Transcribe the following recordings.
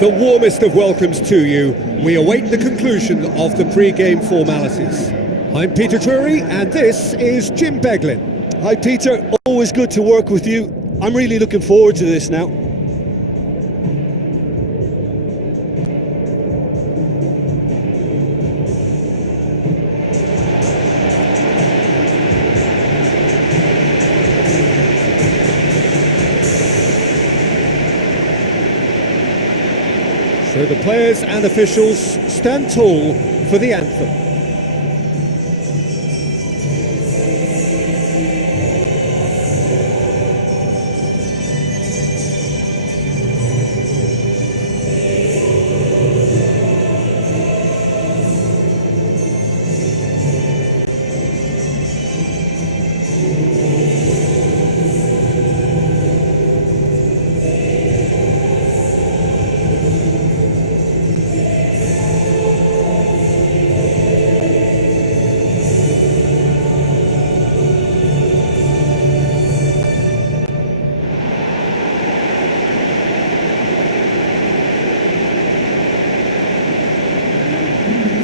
The warmest of welcomes to you. We await the conclusion of the pre-game formalities. I'm Peter Drury, and this is Jim Beglin. Hi Peter, always good to work with you. I'm really looking forward to this now. So the players and officials stand tall for the anthem.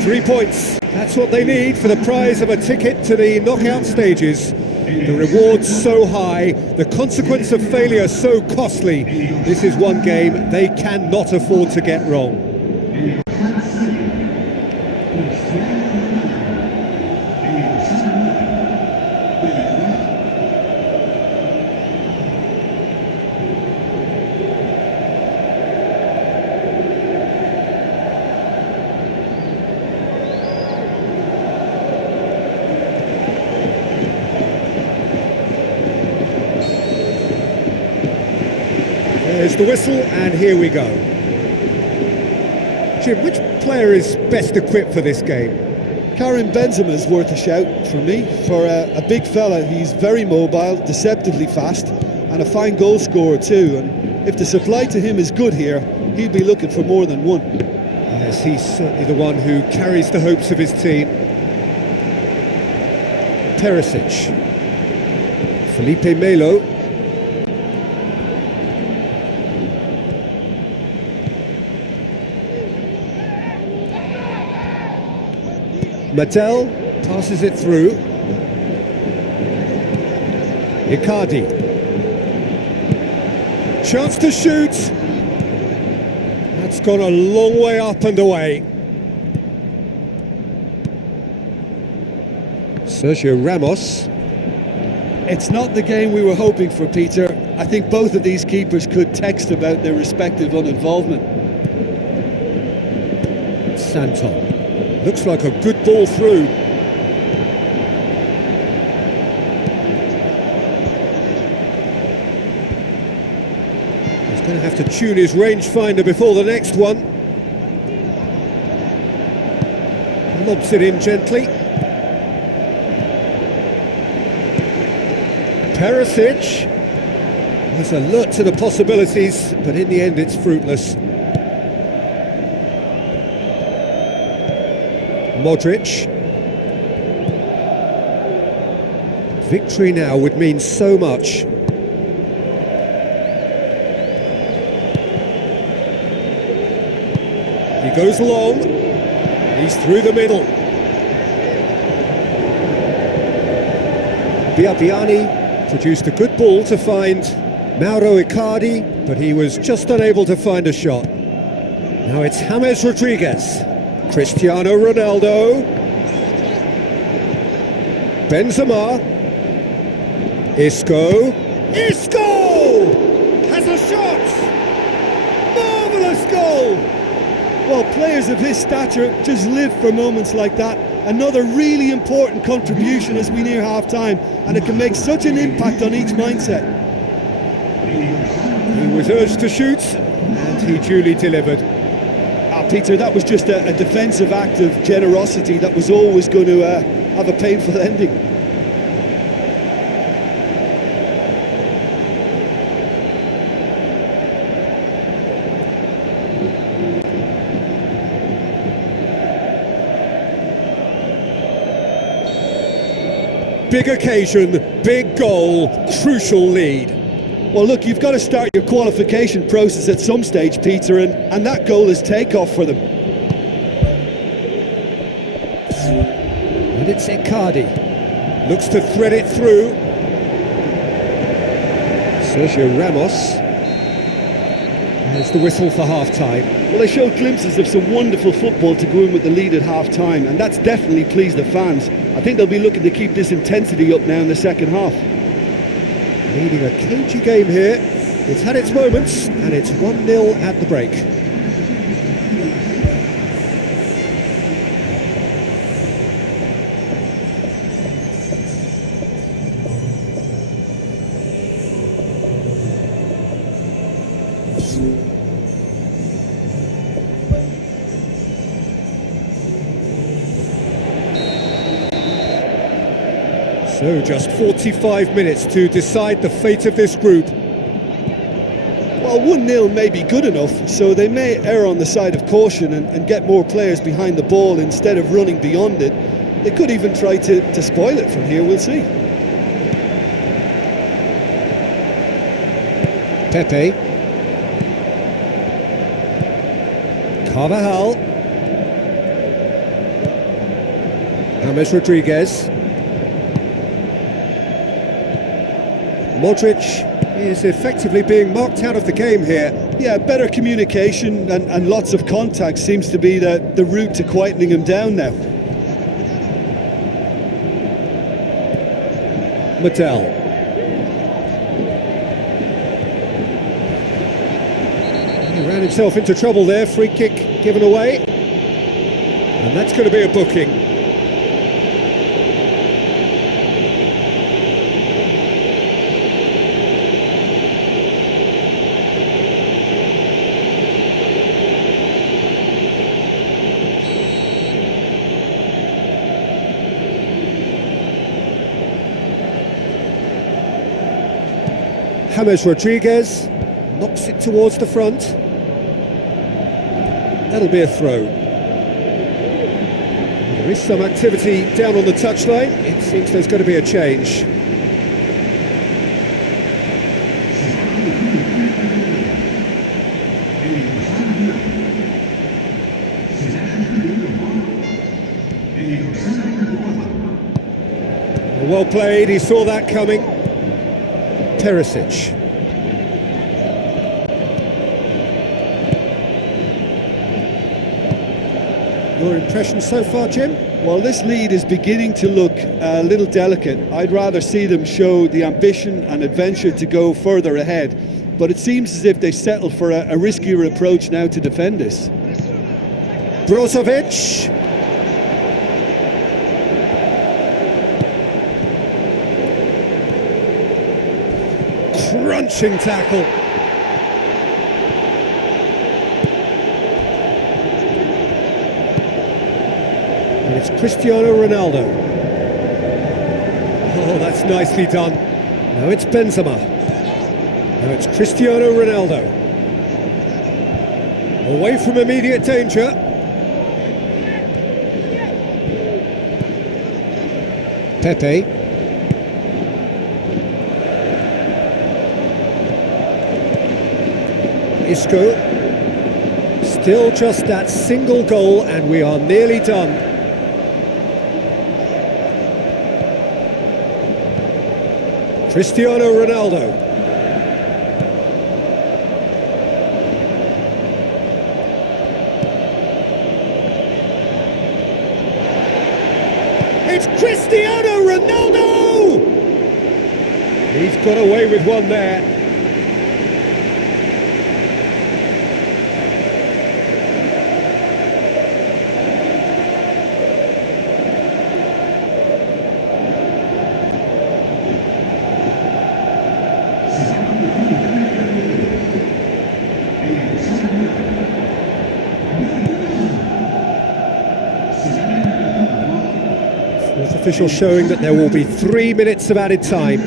Three points, that's what they need for the prize of a ticket to the knockout stages. The reward's so high, the consequence of failure so costly. This is one game they cannot afford to get wrong. There's the whistle, and here we go. Jim, which player is best equipped for this game? Karim Benzema's worth a shout for me. For a big fella, he's very mobile, deceptively fast, and a fine goal scorer too. And if the supply to him is good here, he'll be looking for more than one. Yes, he's certainly the one who carries the hopes of his team. Perisic. Felipe Melo. Mattel passes it through. Icardi. Chance to shoot. That's gone a long way up and away. Sergio Ramos. It's not the game we were hoping for, Peter. I think both of these keepers could text about their respective uninvolvement. Santon. Looks like a good ball through. He's going to have to tune his rangefinder before the next one. Lobs it in gently. Perisic was alert to the possibilities, but in the end it's fruitless. Modric. Victory now would mean so much. He goes long. He's through the middle. Biabiani produced a good ball to find Mauro Icardi, but he was just unable to find a shot. Now it's James Rodriguez. Cristiano Ronaldo. Benzema. Isco. Isco! Has a shot! Marvellous goal! Well, players of his stature just live for moments like that, Another really important contribution as we near half-time, and it can make such an impact on each mindset. He was urged to shoot, and he duly delivered. Peter, that was just a defensive act of generosity that was always going to have a painful ending. Big occasion, big goal, crucial lead. Well, look, you've got to start your qualification process at some stage, Peter, and that goal is takeoff for them. And it's Icardi. Looks to thread it through. Sergio Ramos. There's the whistle for half-time. Well, they showed glimpses of some wonderful football to go in with the lead at half-time, and that's definitely pleased the fans. I think they'll be looking to keep this intensity up now in the second half. Leading a cagey game here. It's had its moments, and it's 1-0 at the break. So just 45 minutes to decide the fate of this group. Well, 1-0 may be good enough, so they may err on the side of caution and get more players behind the ball instead of running beyond it. They could even try to spoil it from here, we'll see. Pepe. Carvajal. James Rodriguez. Modric is effectively being marked out of the game here. Yeah, better communication and lots of contact seems to be the route to quietening him down now. Madel. He ran himself into trouble there, free kick given away. And that's going to be a booking. James Rodriguez knocks it towards the front. That'll be a throw. There is some activity down on the touchline. It seems there's going to be a change. Well played, he saw that coming. Perisic. Your impression so far, Jim? Well, this lead is beginning to look a little delicate. I'd rather see them show the ambition and adventure to go further ahead, but it seems as if they settle for a riskier approach now to defend this. Brozovic. Crunching tackle. And it's Cristiano Ronaldo. Oh, that's nicely done. Now it's Benzema. Now it's Cristiano Ronaldo. Away from immediate danger. Pepe. Isco. Still just that single goal and we are nearly done. Cristiano Ronaldo. It's Cristiano Ronaldo! He's got away with one there. official showing that there will be 3 minutes of added time.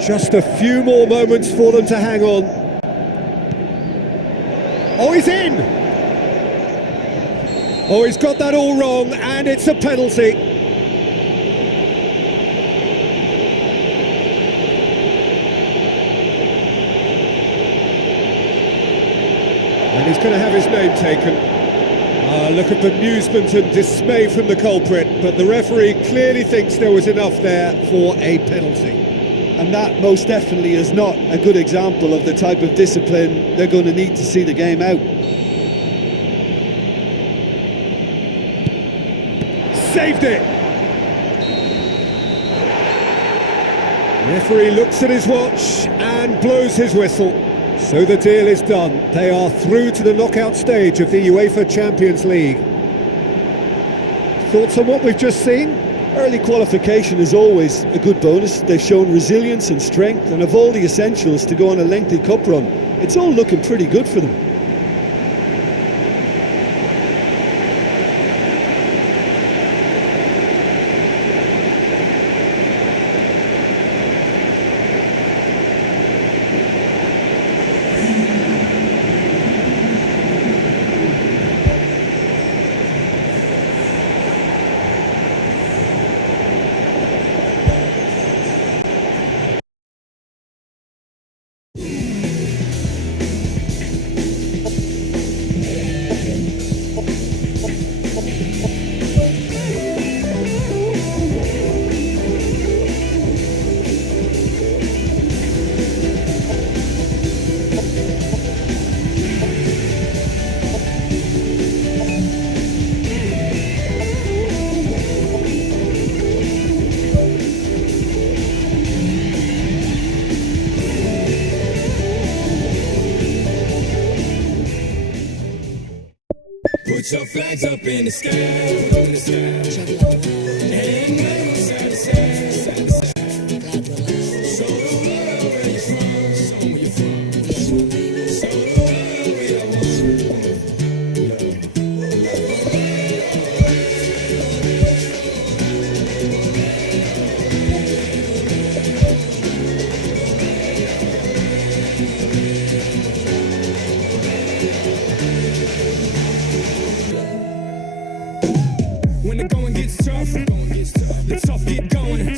Just a few more moments for them to hang on. Oh, he's in! Oh, he's got that all wrong, and it's a penalty. And he's going to have his name taken. Look at the amusement and dismay from the culprit, but the referee clearly thinks there was enough there for a penalty. And that most definitely is not a good example of the type of discipline they're going to need to see the game out. Saved it! Referee looks at his watch and blows his whistle. So the deal is done. They are through to the knockout stage of the UEFA Champions League. Thoughts on what we've just seen? Early qualification is always a good bonus. They've shown resilience and strength and have all the essentials to go on a lengthy cup run. It's all looking pretty good for them. Put your flags up in the sky, in the sky. And wave side to side, side to side. Show the world where you're from, show where you're from. Show the world we are when the going gets tough, the tough get going.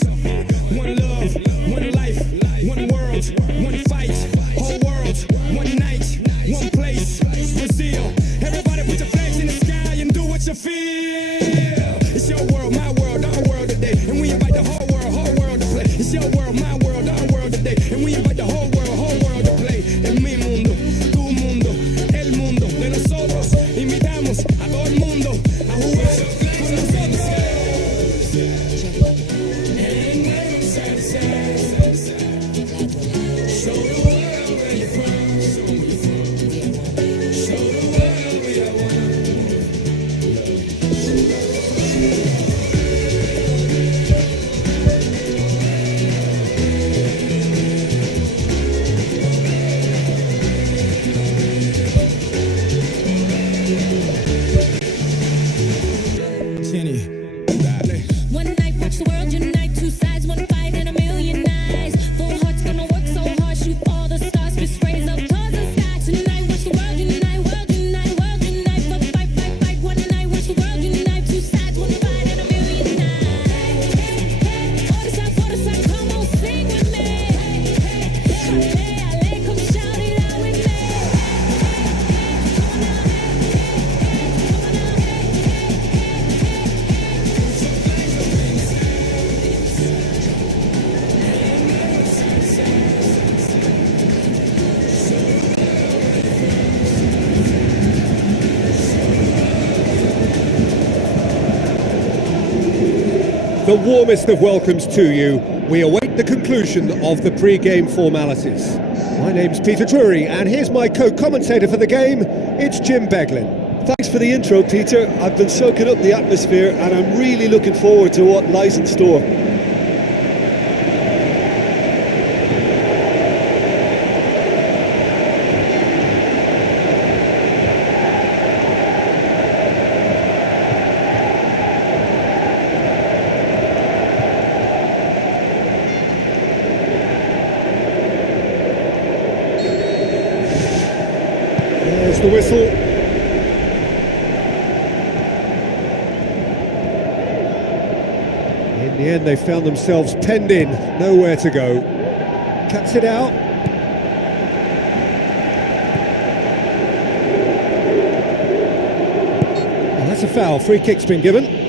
One love, one life, one world, one fight. Whole world, one night, one place. Brazil, everybody put your flags in the sky and do what you feel. It's your world, my world, our world today, and we invite the whole world to play. It's your world, my world, our world today, and we invite the whole world to play. En mi mundo, tu mundo, el mundo de nosotros. Invitamos a todo el mundo a jugar con nosotros. And wave side to side, side to side. Show the world where you're from, show where you're from. Show the world we are one. Jenny, dale. One night, watch the world unite. Two sides, one fight, and a million eyes. Full hearts gonna work so hard, shoot all the stars, fist raise up towards the sky. Tonight, watch the world unite, world unite, world unite. For the fight, fight, fight. One night, watch the world unite. Two sides, one fight, and a million eyes. For the side, come on, sing with me. Ale, ale, come shout it out with me. The warmest of welcomes to you. We await the conclusion of the pre-game formalities. My name's Peter Drury, and here's my co-commentator for the game. It's Jim Beglin. Thanks for the intro, Peter. I've been soaking up the atmosphere and I'm really looking forward to what lies in store. In the end, they found themselves penned in, nowhere to go. Cuts it out. Well, that's a foul. Free kick's been given.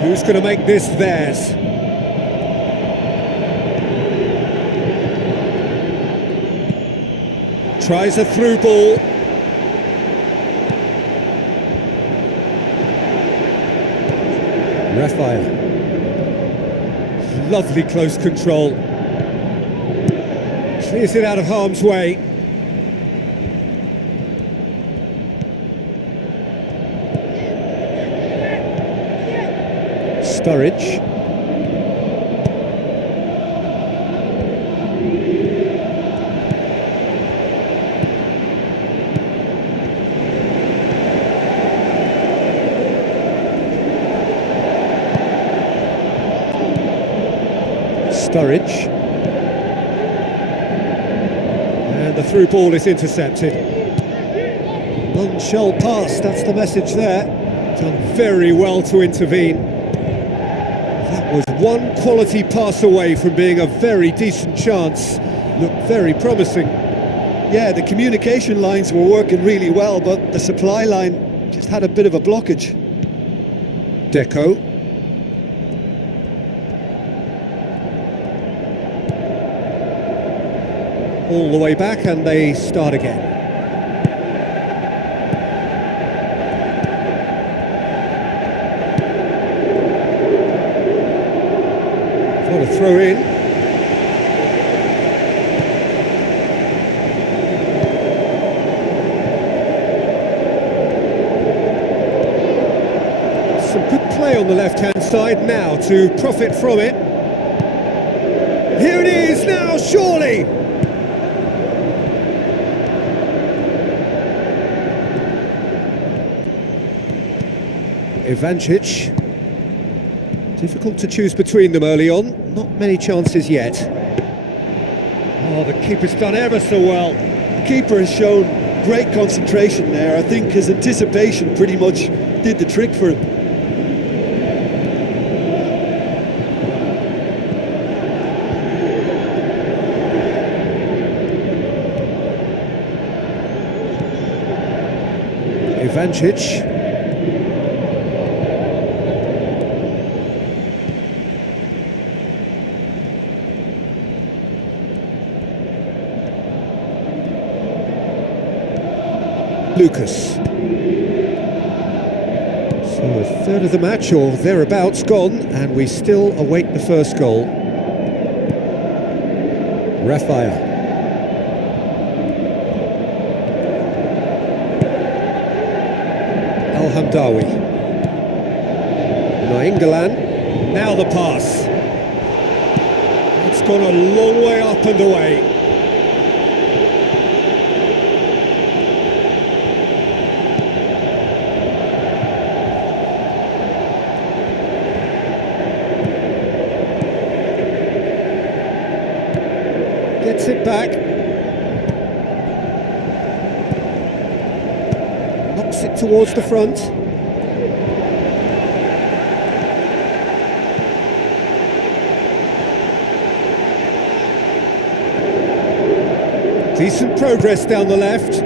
Who's going to make this theirs? Tries a through ball. Raphael. Lovely close control. Clears it out of harm's way. Sturridge. Sturridge. And the through ball is intercepted. None shall pass, that's the message there. Done very well to intervene. That was one quality pass away from being a very decent chance. Looked very promising. Yeah, the communication lines were working really well, but the supply line just had a bit of a blockage. Deco. All the way back and they start again. Got a throw in. Some good play on the left-hand side now to profit from it. Here it is now, surely! Ivancic. Difficult to choose between them early on. Not many chances yet. Oh, the keeper's done ever so well. The keeper has shown great concentration there. I think his anticipation pretty much did the trick for him. Ivancic. Lucas. So a third of the match or thereabouts gone, and we still await the first goal. Raphael. Al-Hamdawi. Nainggolan. Now the pass. It's gone a long way up and away. Gets it back. Knocks it towards the front. Decent progress down the left.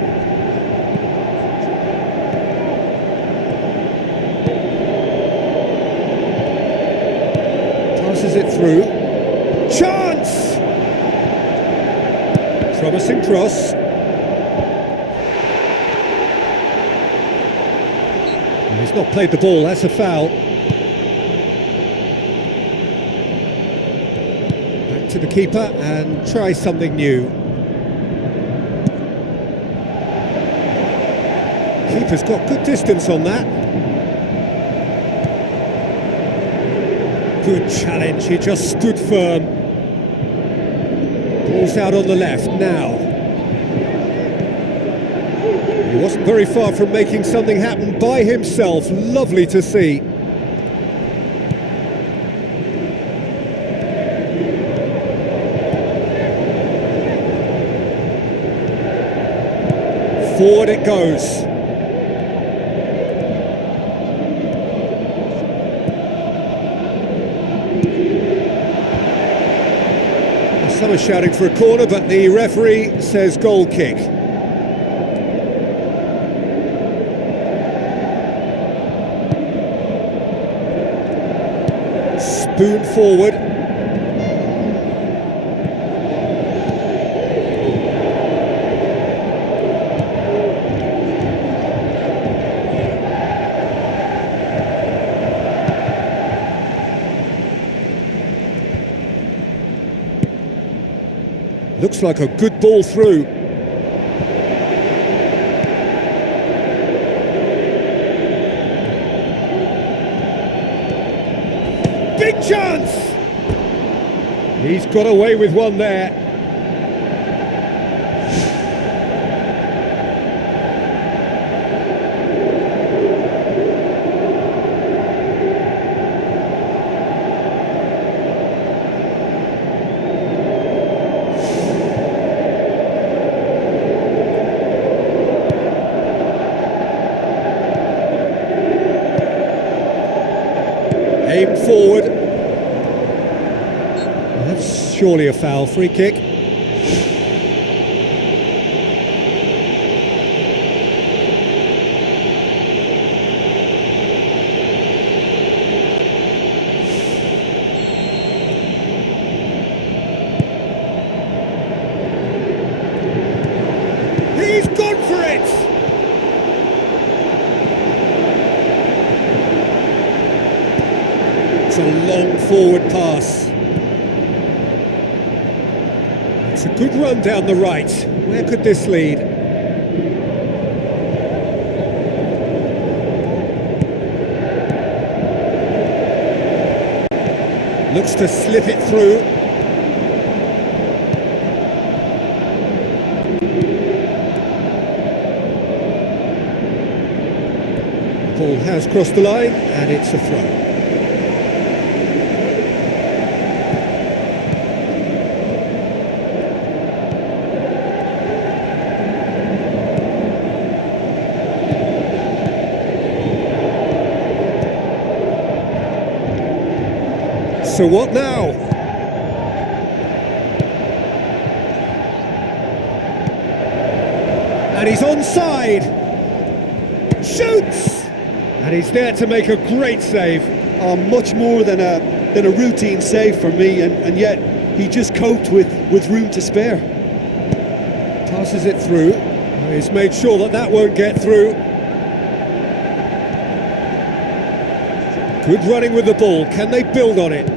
Passes it through. Chance! Promising cross. He's not played the ball, that's a foul. Back to the keeper and try something new. Keeper's got good distance on that. Good challenge, he just stood firm. Ball's out on the left now. He wasn't very far from making something happen by himself. Lovely to see. Forward it goes. Some are shouting for a corner, but the referee says goal kick. Spoon forward. Looks like a good ball through. Big chance! He's got away with one there. Aim forward. That's surely a foul. Free kick. He's gone for it! It's a long forward pass. It's a good run down the right. Where could this lead? Looks to slip it through. The ball has crossed the line and it's a throw. So what now? And he's onside. Shoots! And he's there to make a great save. Much more than a routine save for me, and yet he just coped with room to spare. Passes it through. He's made sure that that won't get through. Good running with the ball. Can they build on it?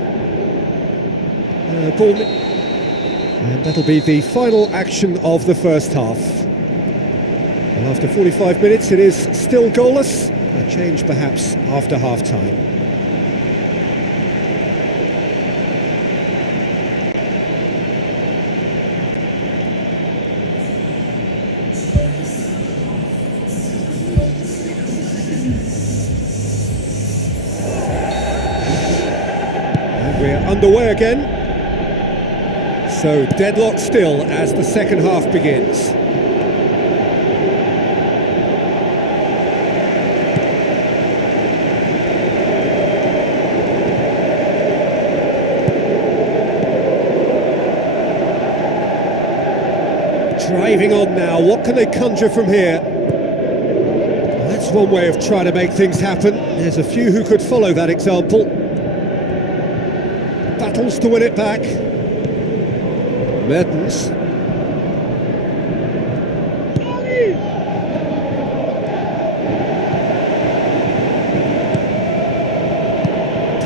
And that'll be the final action of the first half. And after 45 minutes it is still goalless. A change perhaps after half-time. And we're underway again. So deadlock still as the second half begins. Driving on now, what can they conjure from here? Well, that's one way of trying to make things happen. There's a few who could follow that example. Battles to win it back. Mertens.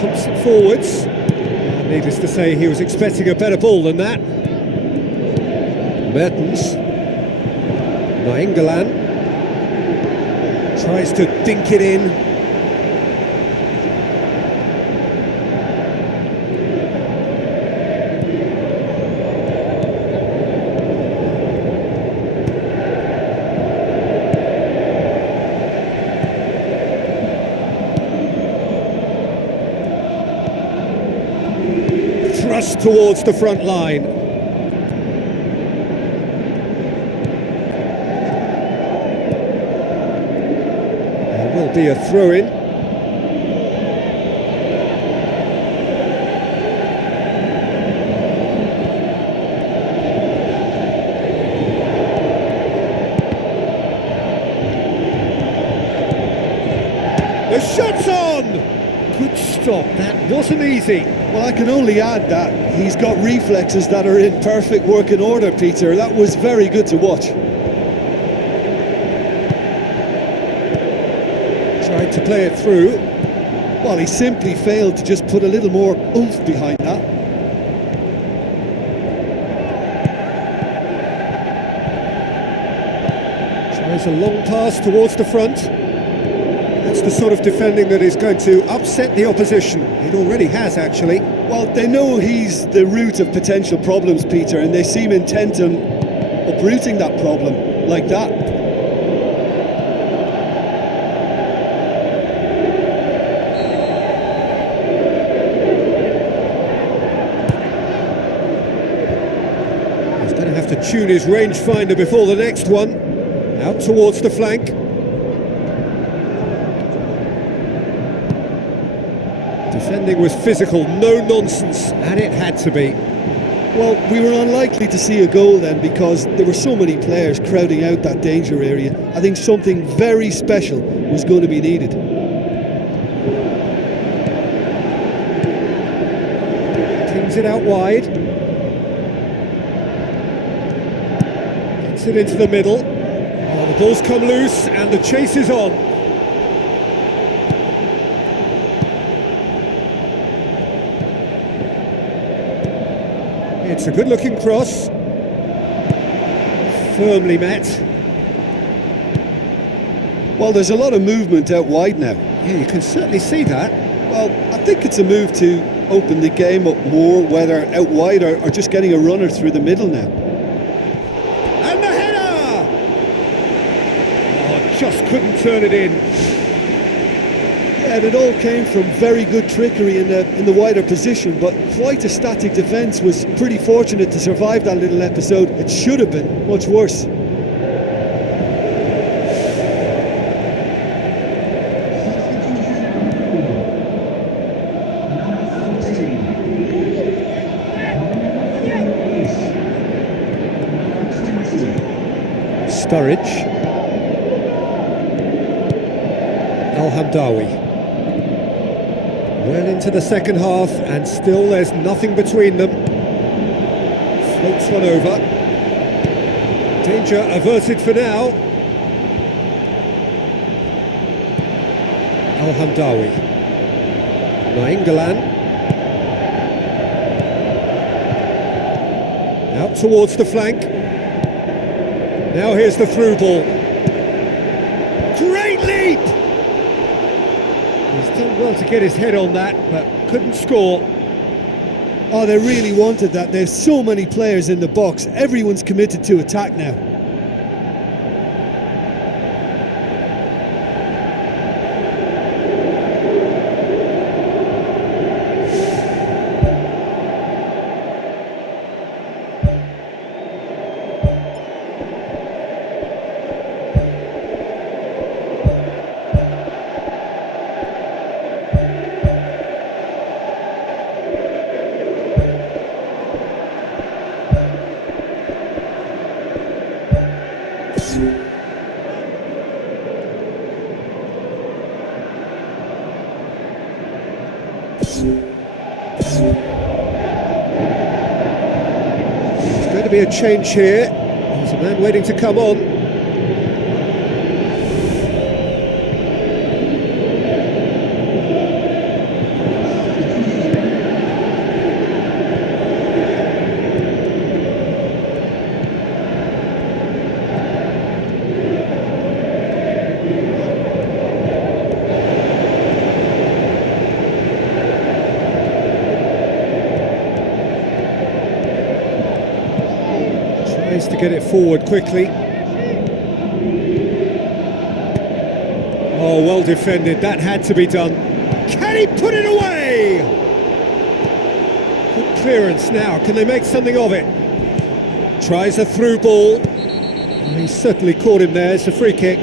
Pumps it forwards. Needless to say, he was expecting a better ball than that. Mertens. Nainggolan. Tries to dink it in. thrust towards the front line. There will be a throw-in. The shot's on! Good stop, that wasn't easy. Well, I can only add that he's got reflexes that are in perfect working order, Peter. That was very good to watch. Tried to play it through. Well, he simply failed to just put a little more oomph behind that. Tries a long pass towards the front. That's the sort of defending that is going to upset the opposition. It already has, actually. Well, they know he's the root of potential problems, Peter, and they seem intent on uprooting that problem like that. He's going to have to tune his rangefinder before the next one. Out towards the flank. Defending was physical, no nonsense, and it had to be. Well, we were unlikely to see a goal then because there were so many players crowding out that danger area. I think something very special was going to be needed. Kings it out wide. Gets it into the middle. Oh, the ball's come loose and the chase is on. It's a good-looking cross. Firmly met. Well, there's a lot of movement out wide now. Yeah, you can certainly see that. Well, I think it's a move to open the game up more, whether out wide or just getting a runner through the middle now. And the header! Oh, just couldn't turn it in. Yeah, it all came from very good trickery in the wider position, but quite a static defence. Was pretty fortunate to survive that little episode. It should have been much worse. Sturridge. Al-Hamdawi. Well into the second half, and still there's nothing between them. Floats one over. Danger averted for now. Al-Hamdawi. Nainggolan. Out towards the flank. Now here's the through ball. Great leap! He's done well to get his head on that, but couldn't score. Oh, they really wanted that. There's so many players in the box. Everyone's committed to attack now. There's going to be a change here. There's a man waiting to come on. Tries to get it forward quickly. Oh, well defended. That had to be done. Can he put it away? Good clearance now, can they make something of it? Tries a through ball. He's certainly caught him there, it's a free kick.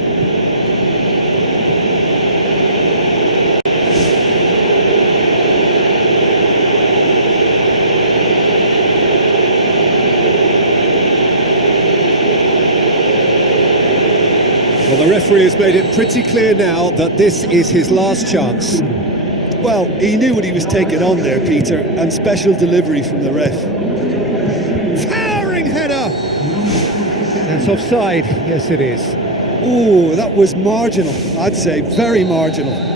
Well, the referee has made it pretty clear now that this is his last chance. Well, he knew what he was taking on there, Peter, and special delivery from the ref. Towering header! That's offside, yes it is. Oh, that was marginal, I'd say, very marginal.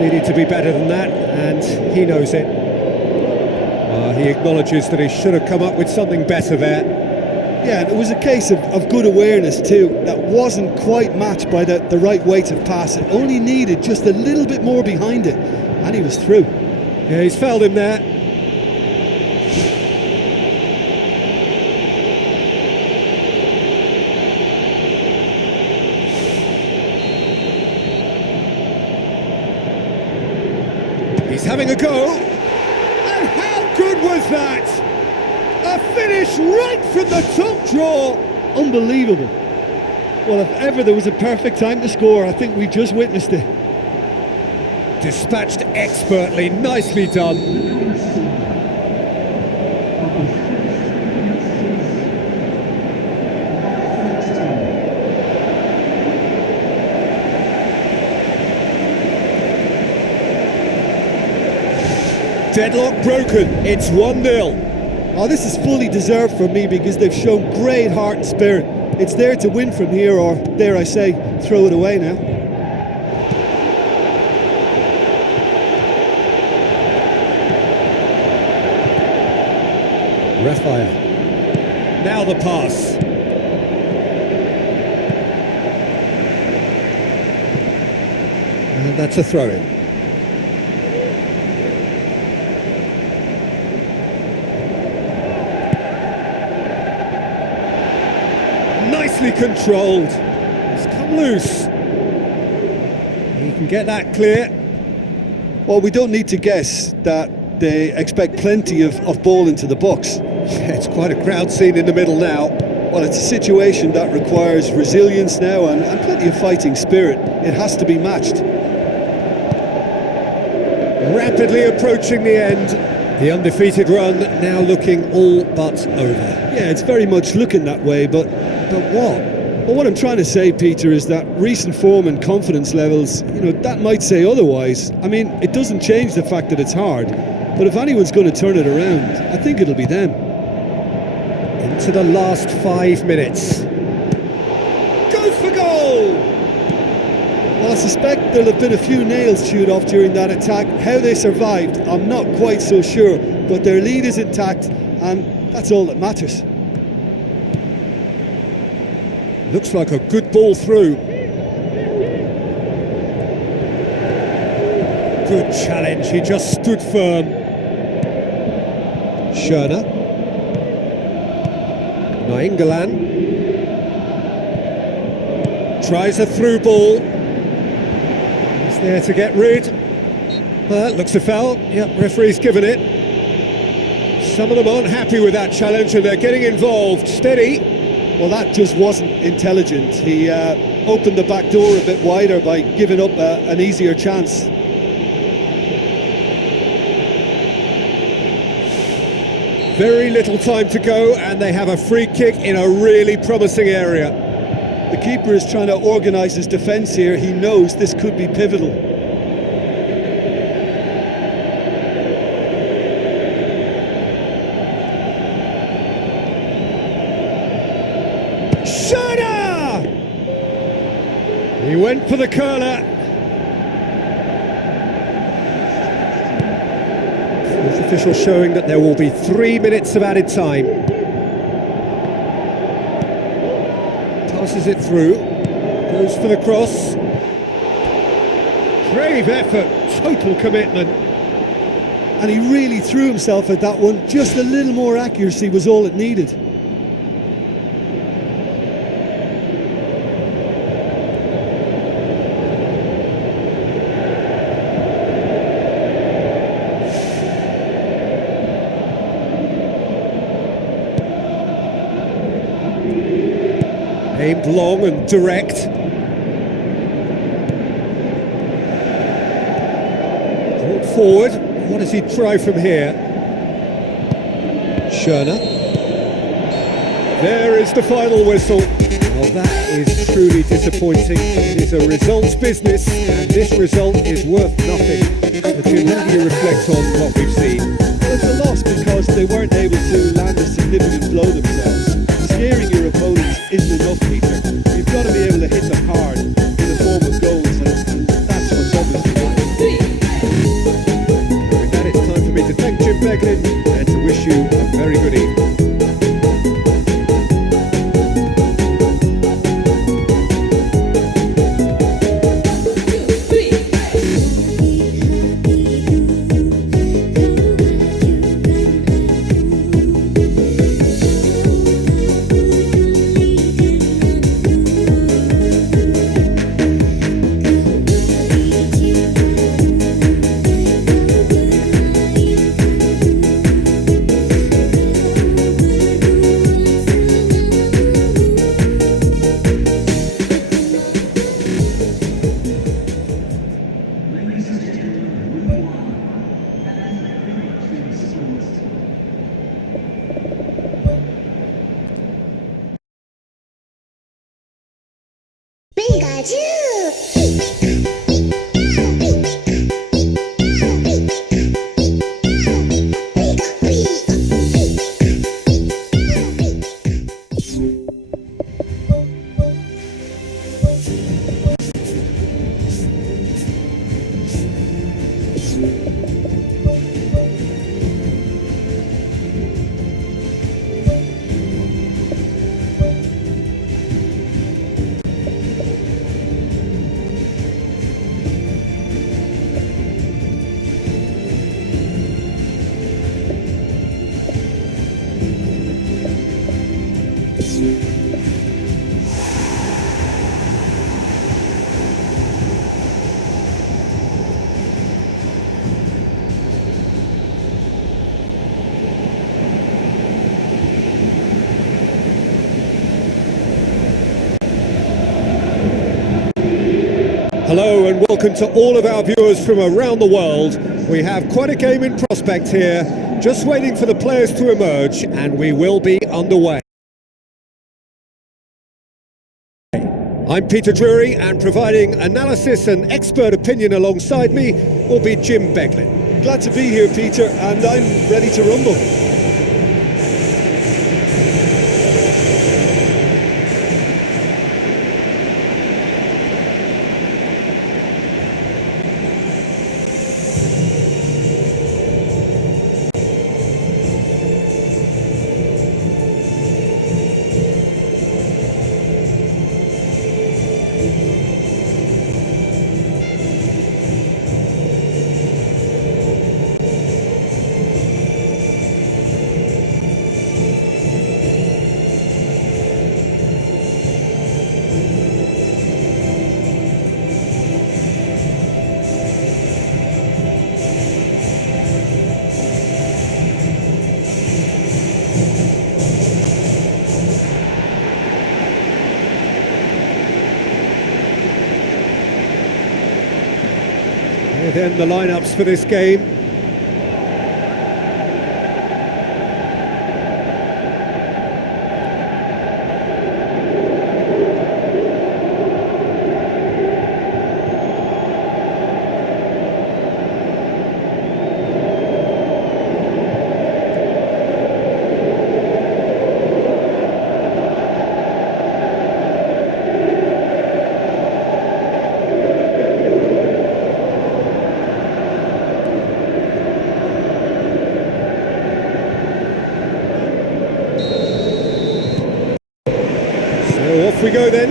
Needed to be better than that, and he knows it. He acknowledges that he should have come up with something better there. Yeah, and it was a case of good awareness too. That wasn't quite matched by the right weight of pass. It only needed just a little bit more behind it, and he was through. Yeah, he's fouled him there. He's having a go, and how good was that? A finish right from the top draw. Unbelievable. Well, if ever there was a perfect time to score, I think we just witnessed it. Dispatched expertly, nicely done. Deadlock broken, it's 1-0. Oh, this is fully deserved for me because they've shown great heart and spirit. It's there to win from here, or dare I say, throw it away now. Raphael. Now the pass. And that's a throw-in. Nicely controlled. It's come loose. He can get that clear. Well, we don't need to guess that they expect plenty of ball into the box. Yeah, it's quite a crowd scene in the middle now. Well, it's a situation that requires resilience now and plenty of fighting spirit. It has to be matched. Rapidly approaching the end. The undefeated run now looking all but over. Yeah, it's very much looking that way, but what? Well, what I'm trying to say, Peter, is that recent form and confidence levels, that might say otherwise. I mean, it doesn't change the fact that it's hard, but if anyone's going to turn it around, I think it'll be them. Into the last 5 minutes. Goes for goal! Well, I suspect there'll have been a few nails chewed off during that attack. How they survived, I'm not quite so sure, but their lead is intact, and that's all that matters. Looks like a good ball through. Good challenge, he just stood firm. Schöner. Nainggolan. Tries a through ball. He's there to get rid. Well, that looks a foul. Yep, referee's given it. Some of them aren't happy with that challenge and they're getting involved. Steady. Well, that just wasn't intelligent. He opened the back door a bit wider by giving up an easier chance. Very little time to go, and they have a free kick in a really promising area. The keeper is trying to organise his defence here. He knows this could be pivotal. Schöner! He went for the curler. Fourth official showing that there will be 3 minutes of added time. Passes it through, goes for the cross. Brave effort, total commitment. and he really threw himself at that one. Just a little more accuracy was all it needed. Aimed long and direct. Brought forward. What does he try from here? Schöner. There is the final whistle. Well, that is truly disappointing. It is a results business, and this result is worth nothing. But Jim, how do you reflect on what we've seen? Well, it's a loss because they weren't able to land a significant blow themselves. Scaring your opponents isn't enough, Peter. You've got to be able to hit them hard in the form of goals, and that's what's obviously lacking. With that, it's time for me to thank Jim Beglin and to wish you a very good evening. Hello and welcome to all of our viewers from around the world. We have quite a game in prospect here, just waiting for the players to emerge, and we will be underway. I'm Peter Drury, and providing analysis and expert opinion alongside me will be Jim Beglin. Glad to be here, Peter, and I'm ready to rumble. Here then the lineups for this game. Off we go then.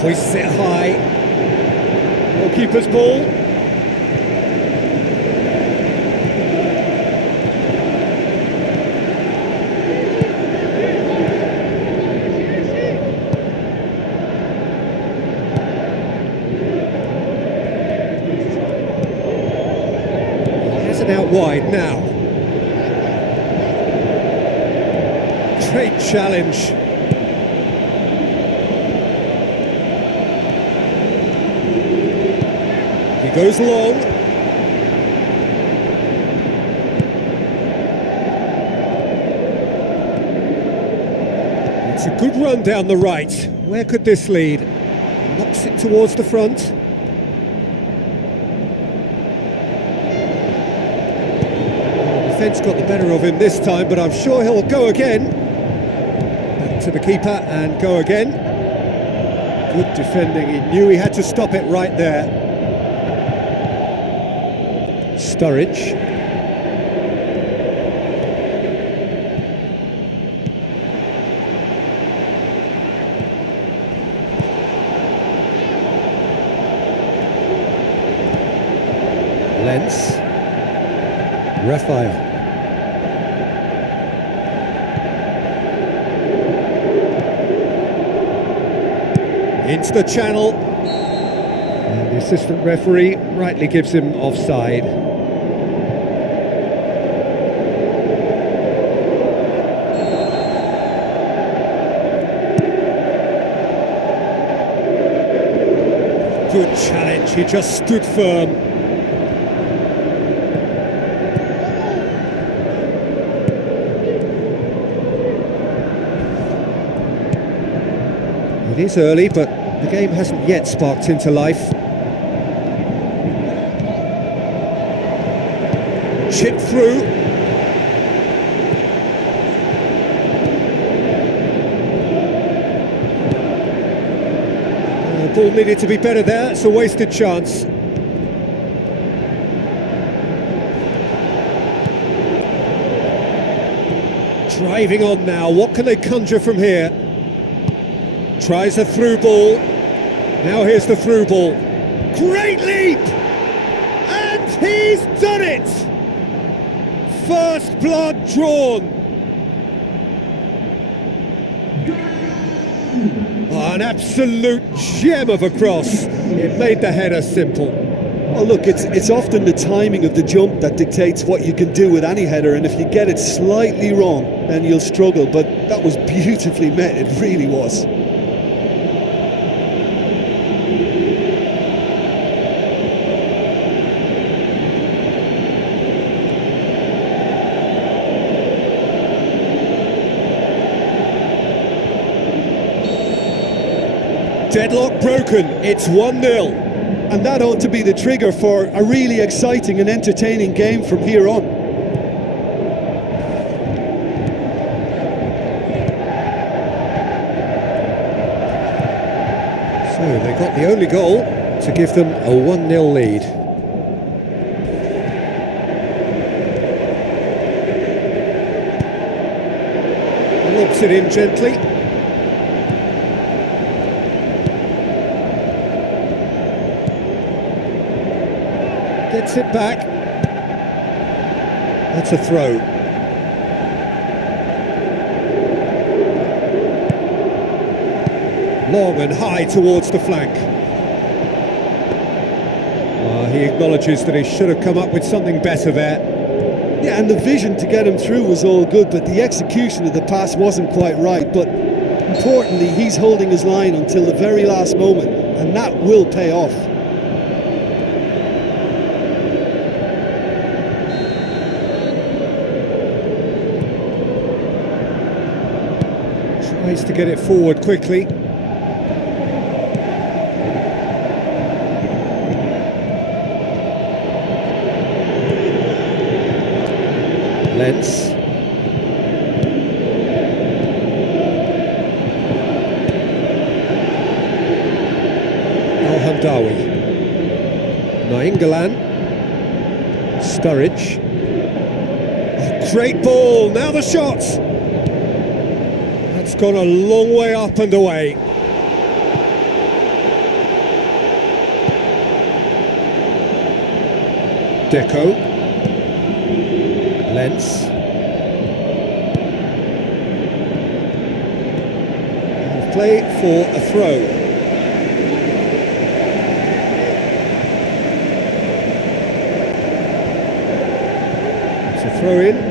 Hoists it high. Goalkeeper's ball. Has it out wide now. Great challenge. He goes long. It's a good run down the right. Where could this lead? Knocks it towards the front. The defence got the better of him this time, but I'm sure he'll go again. Back to the keeper and go again. Good defending. He knew he had to stop it right there. Sturridge. Lens. Raphael. Into the channel. And the assistant referee rightly gives him offside. Good challenge, he just stood firm. It is early, but the game hasn't yet sparked into life. Chip through. The ball needed to be better there, it's a wasted chance. Driving on now, what can they conjure from here? Tries a through ball. Now here's the through ball. Great leap! And he's done it! First blood drawn. Oh, an absolute gem of a cross. It made the header simple. Well, look, it's often the timing of the jump that dictates what you can do with any header, and if you get it slightly wrong, then you'll struggle. But that was beautifully met, it really was. Deadlock broken, it's 1-0. And that ought to be the trigger for a really exciting and entertaining game from here on. So they got the only goal to give them a 1-0 lead. Lobs it in gently. Gets it back. That's a throw. Long and high towards the flank. He acknowledges that he should have come up with something better there. Yeah, and the vision to get him through was all good, but the execution of the pass wasn't quite right. But importantly, he's holding his line until the very last moment, and that will pay off. Tries to get it forward quickly. Lens. Al-Hamdawi. Nainggolan. Sturridge. Oh, great ball, now the shot! That's gone a long way up and away. Deco. Lens. And play for a throw. It's a throw in.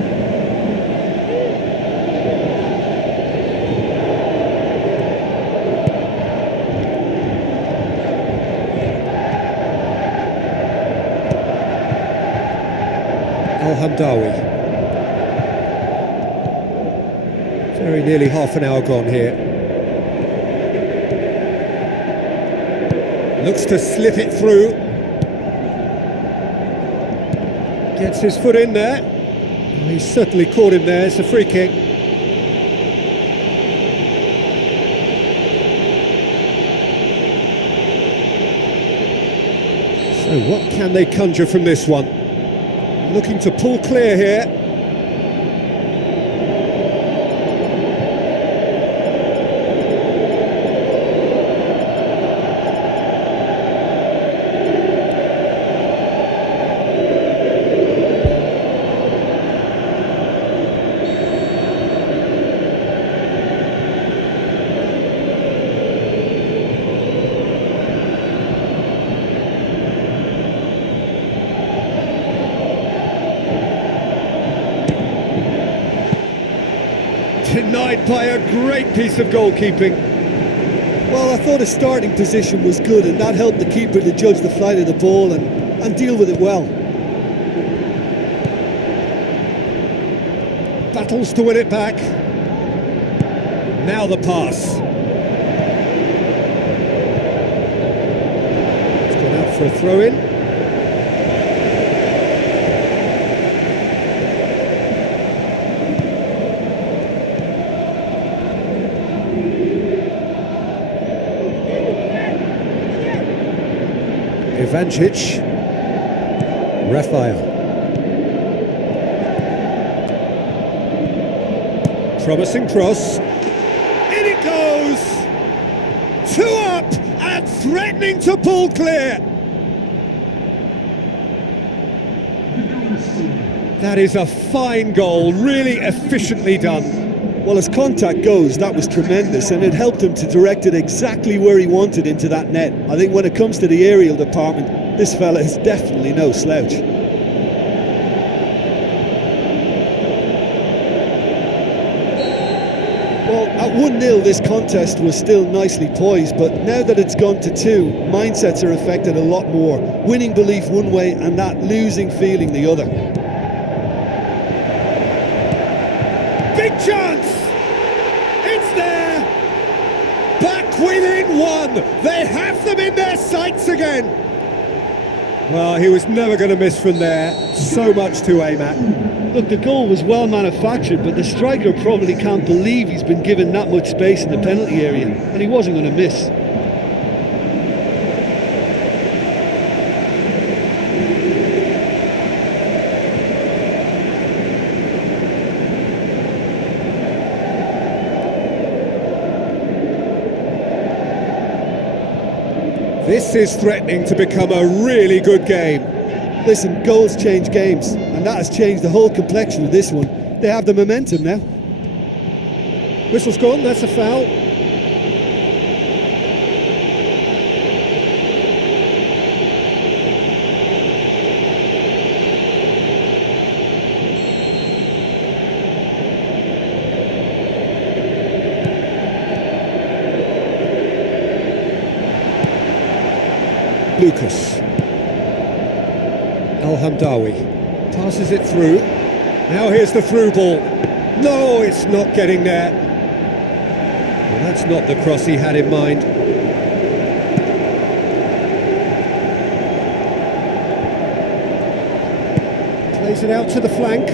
Hamdawi. Very nearly half an hour gone here. Looks to slip it through. Gets his foot in there. Oh, he's certainly caught him there. It's a free kick. So what can they conjure from this one? Looking to pull clear here. Denied by a great piece of goalkeeping. Well, I thought his starting position was good, and that helped the keeper to judge the flight of the ball and deal with it well. Battles to win it back. Now the pass. It's gone out for a throw-in. Ivancic, Rafael, promising cross, in it goes, 2 up and threatening to pull clear. That is a fine goal, really efficiently done. Well, as contact goes, that was tremendous, and it helped him to direct it exactly where he wanted into that net. I think when it comes to the aerial department, this fella is definitely no slouch. Well, at 1-0 this contest was still nicely poised, but now that it's gone to 2, mindsets are affected a lot more. Winning belief one way and that losing feeling the other. Big chance! It's there! Back within 1! They have them in their sights again! Well, he was never going to miss from there. So much to aim at. Look, the goal was well manufactured, but the striker probably can't believe he's been given that much space in the penalty area, and he wasn't going to miss. This is threatening to become a really good game. Listen, goals change games, and that has changed the whole complexion of this one. They have the momentum now. Whistle's gone, that's a foul. Lucas. Hamdawi passes it through. Now here's the through ball. No, it's not getting there. Well, that's not the cross he had in mind. Plays it out to the flank.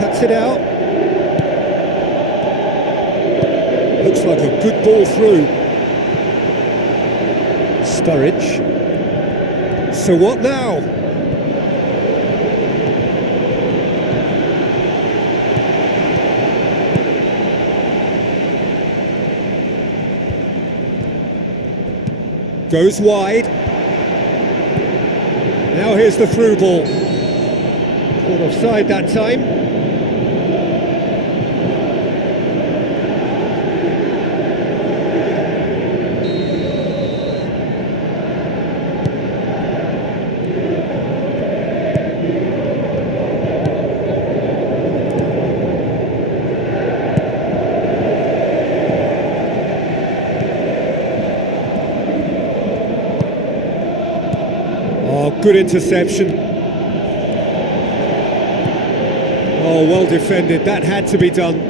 Cuts it out. Looks like a good ball through. Sturridge. So what now? Goes wide. Now here's the through ball. Caught offside that time. Oh, good interception. Oh, well defended. That had to be done.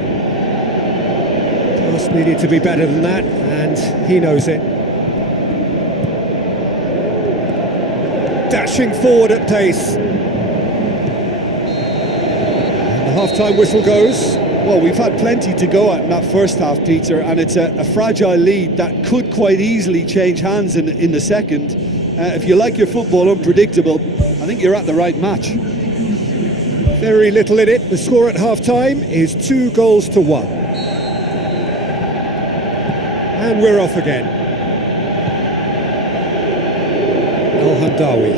Pass needed to be better than that, and he knows it. Dashing forward at pace. And the half-time whistle goes. Well, we've had plenty to go at in that first half, Peter, and it's a fragile lead that could quite easily change hands in the second. If you like your football unpredictable, I think you're at the right match. Very little in it. The score at half-time is 2-1. And we're off again. El-Hamdawi.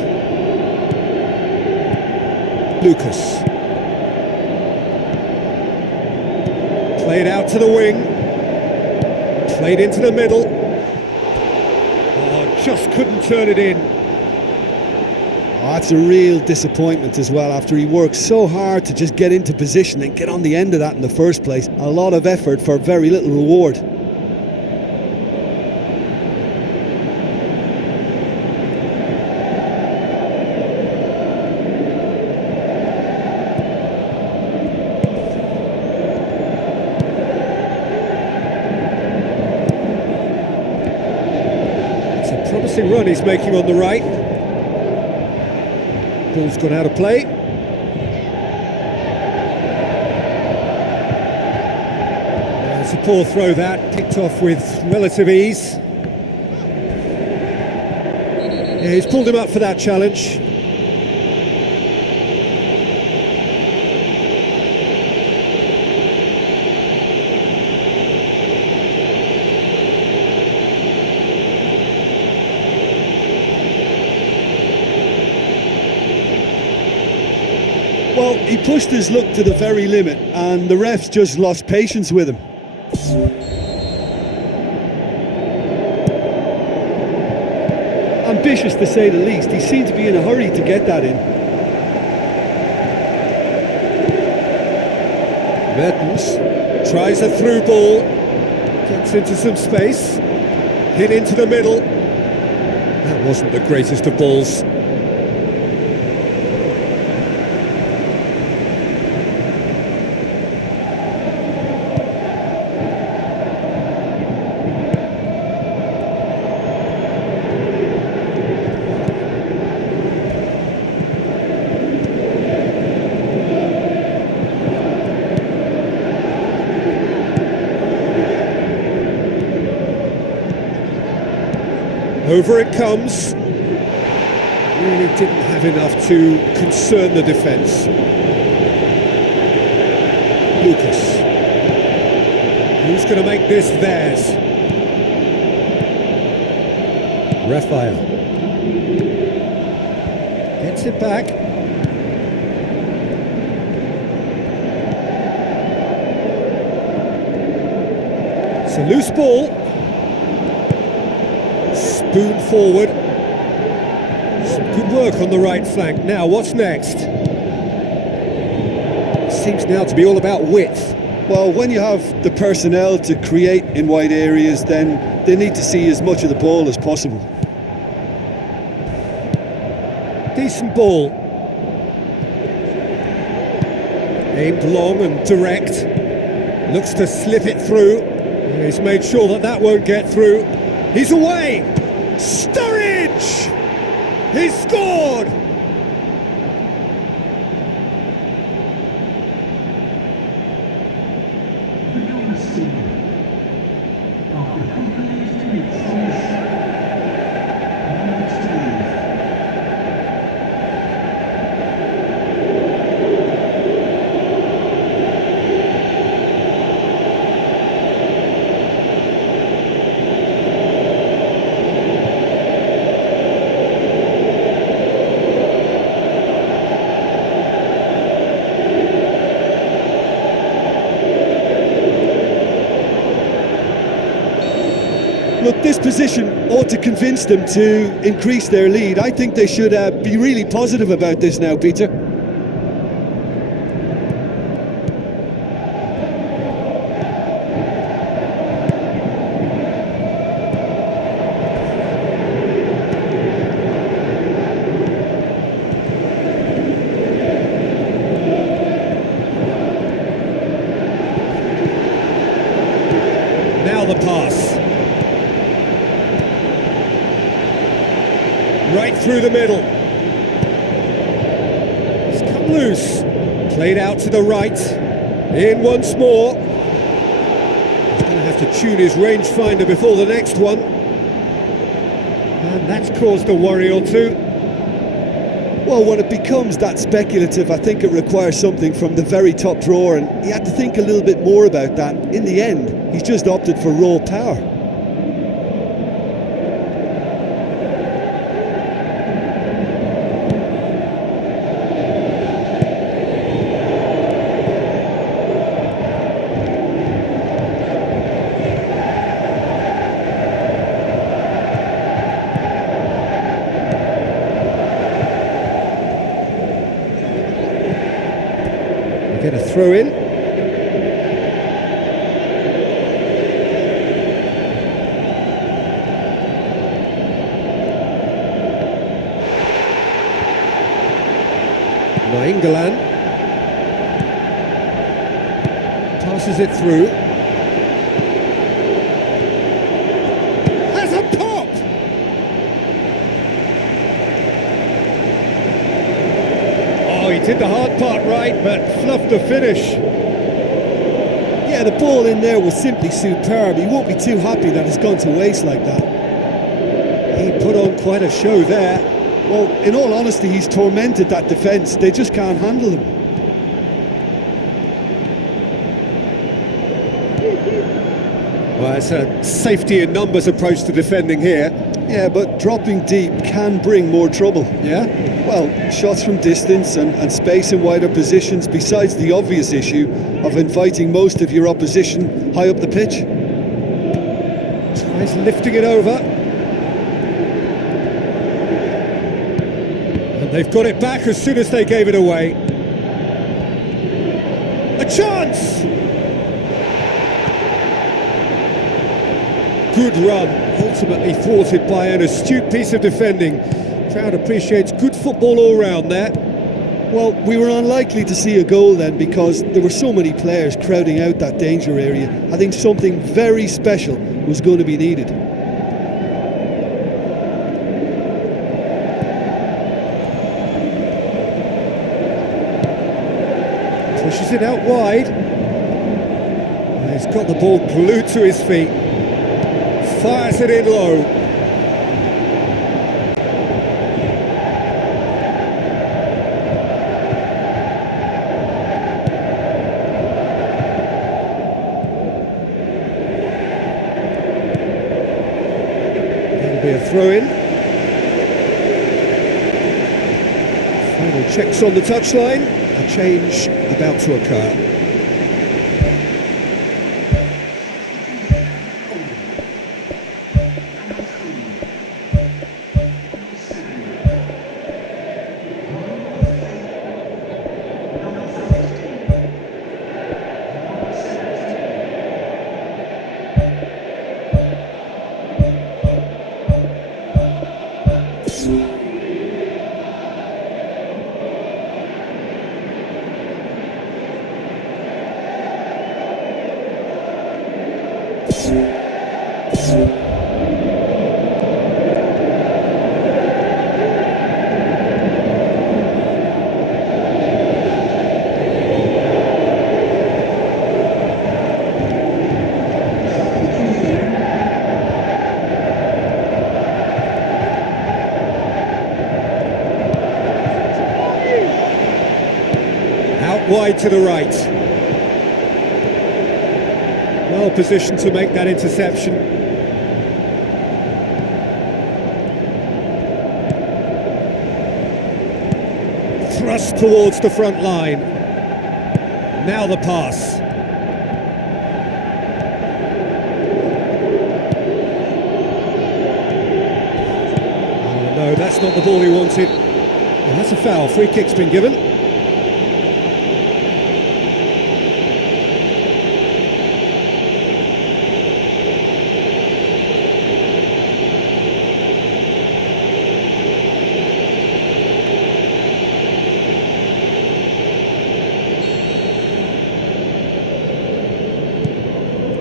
Lucas. Played out to the wing. Played into the middle. Just couldn't turn it in. Oh, that's a real disappointment as well, after he worked so hard to just get into position and get on the end of that in the first place. A lot of effort for very little reward. Promising run he's making on the right. Ball's gone out of play. It's a poor throw that, picked off with relative ease. Yeah, he's pulled him up for that challenge. Well, he pushed his luck to the very limit, and the refs just lost patience with him. Ambitious to say the least. He seemed to be in a hurry to get that in. Mertens tries a through ball, gets into some space, hit into the middle. That wasn't the greatest of balls. Over it comes. Really didn't have enough to concern the defence. Lucas. Who's going to make this theirs? Raphael. Gets it back. It's a loose ball. Spoon forward. Some good work on the right flank. Now, what's next? Seems now to be all about width. Well, when you have the personnel to create in wide areas, then they need to see as much of the ball as possible. Decent ball. Aimed long and direct. Looks to slip it through. He's made sure that that won't get through. He's away! Sturridge! He's scored! look, this position ought to convince them to increase their lead. I think they should be really positive about this now, Peter. Now the pass. Right through the middle. It's come loose. Played out to the right. In once more. He's going to have to tune his rangefinder before the next one. And that's caused a worry or two. Well, when it becomes that speculative, I think it requires something from the very top drawer, and he had to think a little bit more about that. In the end, he's just opted for raw power. Get a throw in. Nainggolan passes it through. Has a pop! Oh, he did the hard part right, but fluffed the finish. Yeah, the ball in there was simply superb. He won't be too happy that it's gone to waste like that. He put on quite a show there. Well, in all honesty, he's tormented that defence. They just can't handle him. Well, it's a safety in numbers approach to defending here. Yeah, but dropping deep can bring more trouble. Yeah? Well, shots from distance and space in wider positions, besides the obvious issue of inviting most of your opposition high up the pitch. Tries lifting it over. And they've got it back as soon as they gave it away. A chance! Good run, ultimately thwarted by an astute piece of defending. Crowd appreciates good football all round there. Well, we were unlikely to see a goal then because there were so many players crowding out that danger area. I think something very special was going to be needed. Pushes it out wide. He's got the ball glued to his feet. Fires it in low. That'll be a throw-in. Final checks on the touchline. A change about to occur. Out wide to the right. Well positioned to make that interception. Thrust towards the front line. Now the pass. That's not the ball he wanted. And that's a foul. Free kick's been given.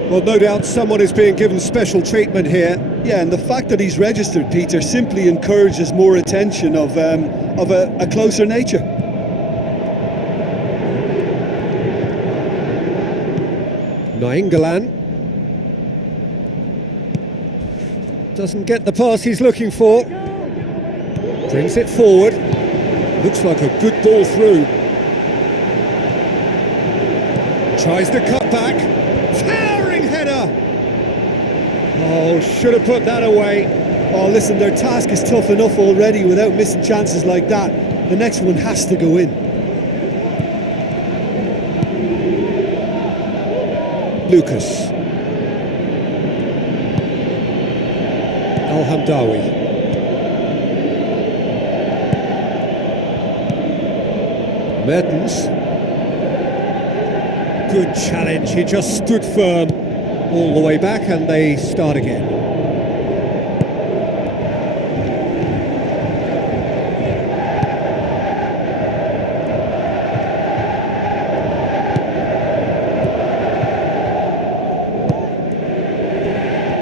Well, no doubt someone is being given special treatment here. Yeah, and the fact that he's registered, Peter, simply encourages more attention of a closer nature. Nainggolan doesn't get the pass he's looking for. Brings it forward. Looks like a good ball through. Tries to cut back. Towering header! Oh, should have put that away. Oh, listen, their task is tough enough already without missing chances like that. The next one has to go in. Lucas. Al-Hamdawi. Mertens. Good challenge, he just stood firm all the way back, and they start again.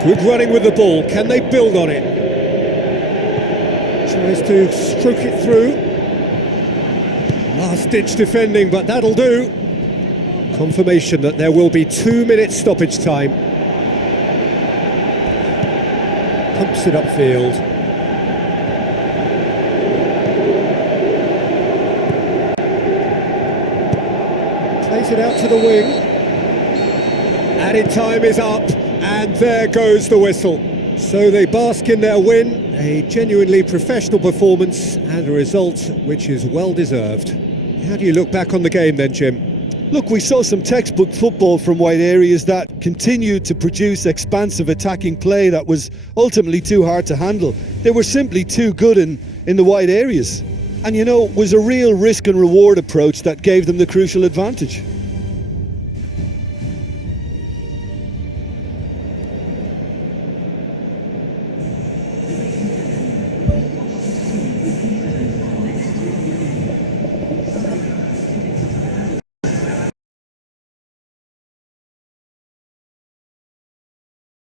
Good running with the ball, can they build on it? Tries to stroke it through. Last ditch defending, but that'll do. Confirmation that there will be 2 minutes stoppage time. Pumps it upfield. Plays it out to the wing. Added time is up, and there goes the whistle. So they bask in their win, a genuinely professional performance and a result which is well deserved. How do you look back on the game then, Jim? Look, we saw some textbook football from wide areas that continued to produce expansive attacking play that was ultimately too hard to handle. They were simply too good in the wide areas. And you know, it was a real risk and reward approach that gave them the crucial advantage.